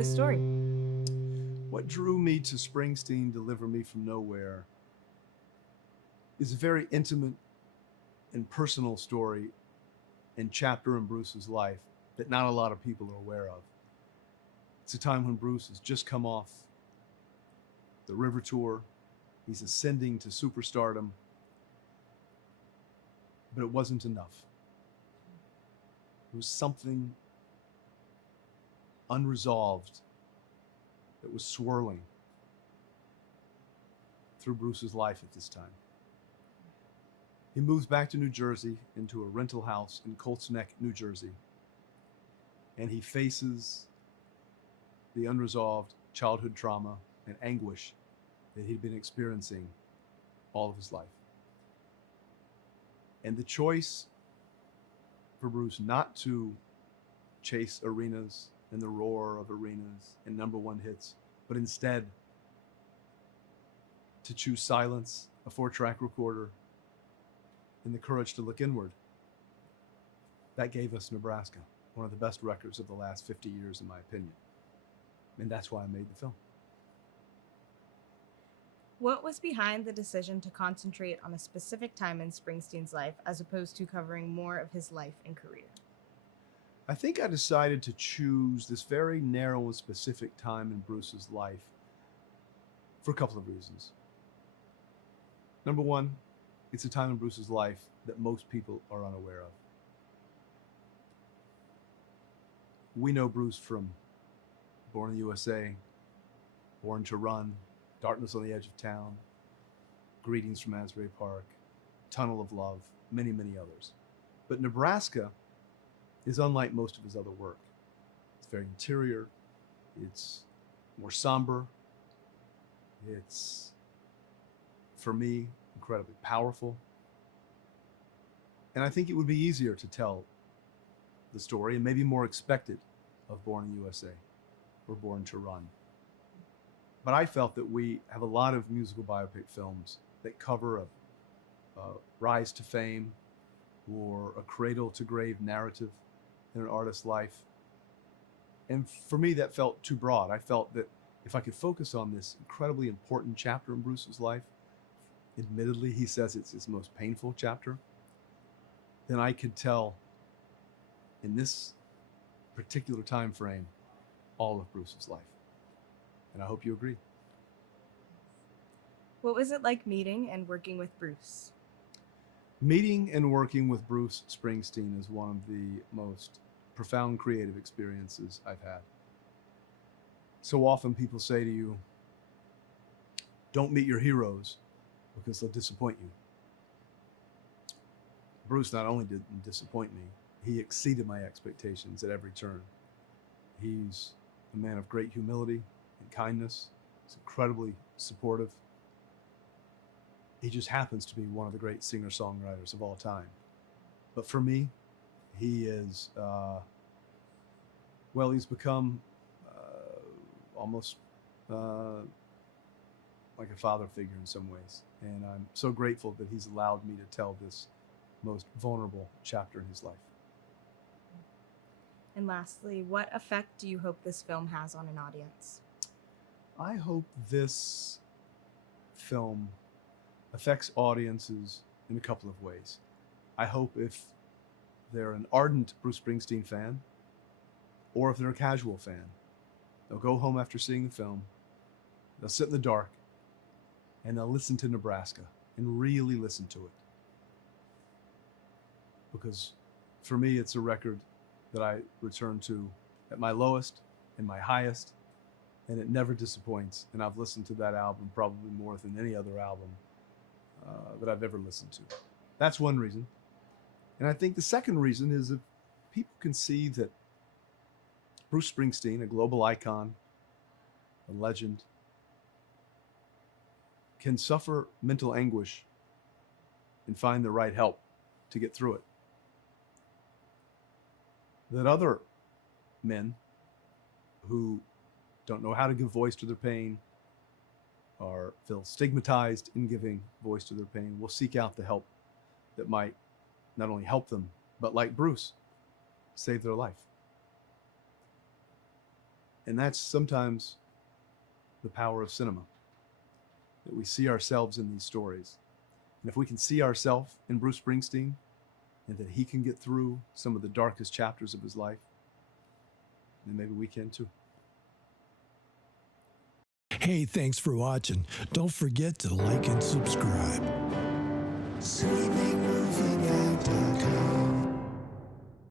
this story? What drew me to Springsteen, Deliver Me From Nowhere, is a very intimate and personal story and chapter in Bruce's life that not a lot of people are aware of. It's a time when Bruce has just come off the River Tour. He's ascending to superstardom, but it wasn't enough. There was something unresolved that was swirling through Bruce's life at this time. He moves back to New Jersey into a rental house in Colts Neck, New Jersey, and he faces the unresolved childhood trauma and anguish that he'd been experiencing all of his life. And the choice for Bruce not to chase arenas and the roar of arenas and number one hits, but instead to choose silence, a 4-track recorder, and the courage to look inward. That gave us Nebraska, one of the best records of the last 50 years, in my opinion. And that's why I made the film. What was behind the decision to concentrate on a specific time in Springsteen's life as opposed to covering more of his life and career? I think I decided to choose this very narrow and specific time in Bruce's life for a couple of reasons. Number one, it's a time in Bruce's life that most people are unaware of. We know Bruce from Born in the USA, Born to Run, Darkness on the Edge of Town, Greetings from Asbury Park, Tunnel of Love, many, many others. But Nebraska is unlike most of his other work. It's very interior, it's more somber, it's, for me, incredibly powerful. And I think it would be easier to tell the story and maybe more expected of Born in the USA or Born to Run. But I felt that we have a lot of musical biopic films that cover a rise to fame or a cradle to grave narrative in an artist's life. And for me, that felt too broad. I felt that if I could focus on this incredibly important chapter in Bruce's life, admittedly, he says it's his most painful chapter, then I could tell in this particular time frame all of Bruce's life. And I hope you agree. What was it like meeting and working with Bruce? Meeting and working with Bruce Springsteen is one of the most profound creative experiences I've had. So often people say to you, don't meet your heroes because they'll disappoint you. Bruce not only didn't disappoint me, he exceeded my expectations at every turn. He's a man of great humility and kindness. He's incredibly supportive. He just happens to be one of the great singer-songwriters of all time. But for me, he is, he's become almost like a father figure in some ways. And I'm so grateful that he's allowed me to tell this most vulnerable chapter in his life. And lastly, what effect do you hope this film has on an audience? I hope this film affects audiences in a couple of ways. I hope if they're an ardent Bruce Springsteen fan, or if they're a casual fan, they'll go home after seeing the film, they'll sit in the dark, and they'll listen to Nebraska and really listen to it. Because for me, it's a record that I return to at my lowest and my highest, and it never disappoints. And I've listened to that album probably more than any other album that I've ever listened to. That's one reason. And I think the second reason is that people can see that Bruce Springsteen, a global icon, a legend, can suffer mental anguish and find the right help to get through it. That other men who don't know how to give voice to their pain or feel stigmatized in giving voice to their pain will seek out the help that might not only help them, but like Bruce, save their life. And that's sometimes the power of cinema, that we see ourselves in these stories. And if we can see ourselves in Bruce Springsteen, and that he can get through some of the darkest chapters of his life, then maybe we can too. Hey, thanks for watching. Don't forget to like and subscribe. Sweet